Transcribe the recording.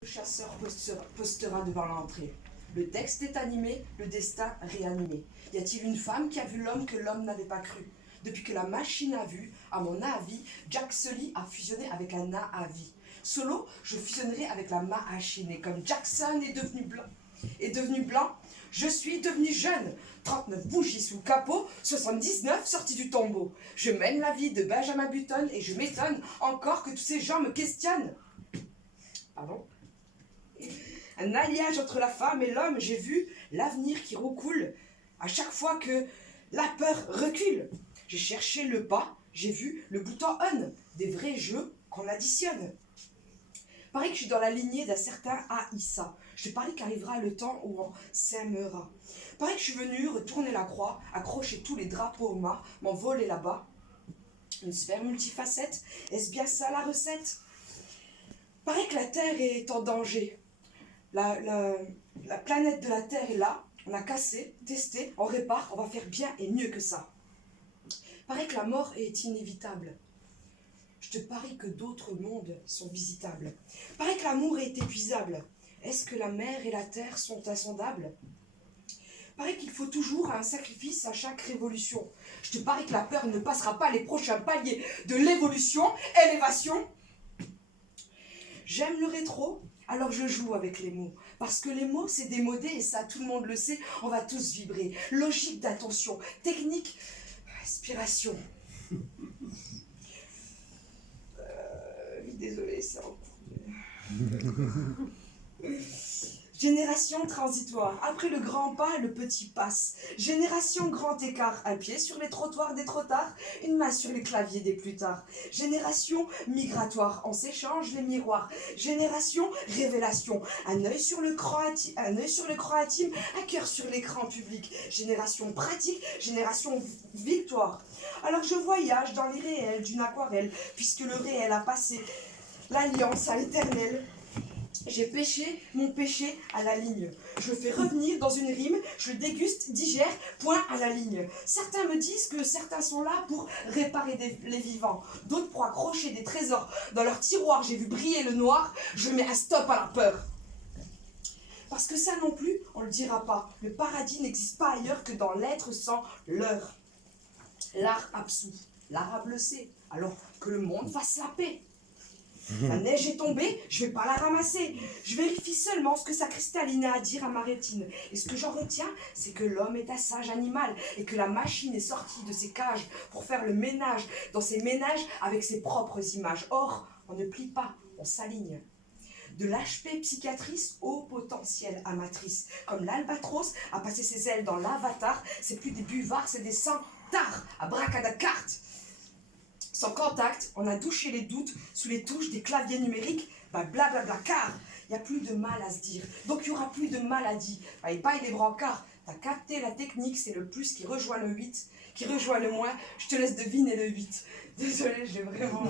Le chasseur postera devant l'entrée. Le texte est animé, le destin réanimé. Y a-t-il une femme qui a vu l'homme que l'homme n'avait pas cru? Depuis que la machine a vu, à mon avis, Jack Sully a fusionné avec un A à vie. Solo, je fusionnerai avec la machine. Et comme Jackson est devenu blanc, je suis devenu jeune. 39 bougies sous le capot, 79 sorties du tombeau. Je mène la vie de Benjamin Button et je m'étonne encore que tous ces gens me questionnent. Pardon? Un alliage entre la femme et l'homme, j'ai vu l'avenir qui recoule à chaque fois que la peur recule. J'ai cherché le pas, j'ai vu le bouton on, des vrais jeux qu'on additionne. Pareil que je suis dans la lignée d'un certain Aïssa. Je te parie qu'arrivera le temps où on s'aimera. Pareil que je suis venu retourner la croix, accrocher tous les drapeaux au mât, m'envoler là-bas. Une sphère multifacette, est-ce bien ça la recette? Pareil que la Terre est en danger. La planète de la Terre est là, on a cassé, testé, on répare, on va faire bien et mieux que ça. Pareil que la mort est inévitable. Je te parie que d'autres mondes sont visitables. Pareil que l'amour est épuisable. Est-ce que la mer et la terre sont insondables? Pareil qu'il faut toujours un sacrifice à chaque révolution. Je te parie que la peur ne passera pas les prochains paliers de l'évolution, élévation. J'aime le rétro, alors je joue avec les mots. Parce que les mots, c'est démodé et ça, tout le monde le sait, on va tous vibrer. Logique d'attention, technique, inspiration. Désolée, ça. Génération transitoire. Après le grand pas, le petit passe. Génération grand écart. Un pied sur les trottoirs des trottards, une main sur les claviers des plus tard. Génération migratoire. On s'échange les miroirs. Génération révélation. Un œil sur le cran intime, un cœur sur l'écran public. Génération pratique, génération victoire. Alors je voyage dans l'irréel d'une aquarelle, puisque le réel a passé l'alliance à l'éternel. J'ai pêché mon péché à la ligne. Je le fais revenir dans une rime, je le déguste, digère, point à la ligne. Certains me disent que certains sont là pour réparer les vivants. D'autres pour accrocher des trésors dans leur tiroir. J'ai vu briller le noir, je mets un stop à la peur. Parce que ça non plus, on le dira pas. Le paradis n'existe pas ailleurs que dans l'être sans l'heure. L'art absous, l'arabe le sait, alors que le monde fasse la paix. La neige est tombée, je vais pas la ramasser. Je vérifie seulement ce que sa cristalline a à dire à ma rétine. Et ce que j'en retiens, c'est que l'homme est un sage animal et que la machine est sortie de ses cages pour faire le ménage dans ses ménages avec ses propres images. Or, on ne plie pas, on s'aligne. De l'HP psychiatrice au potentiel amatrice. Comme l'albatros a passé ses ailes dans l'avatar, c'est plus des buvards, c'est des centares à bracadacarte. Sans contact, on a douché les doutes sous les touches des claviers numériques, blablabla, car il n'y a plus de mal à se dire. Donc il n'y aura plus de maladie. Et pas les brancards. T'as capté la technique, c'est le plus qui rejoint le 8, qui rejoint le moins. Je te laisse deviner le 8. Désolée, je l'ai vraiment...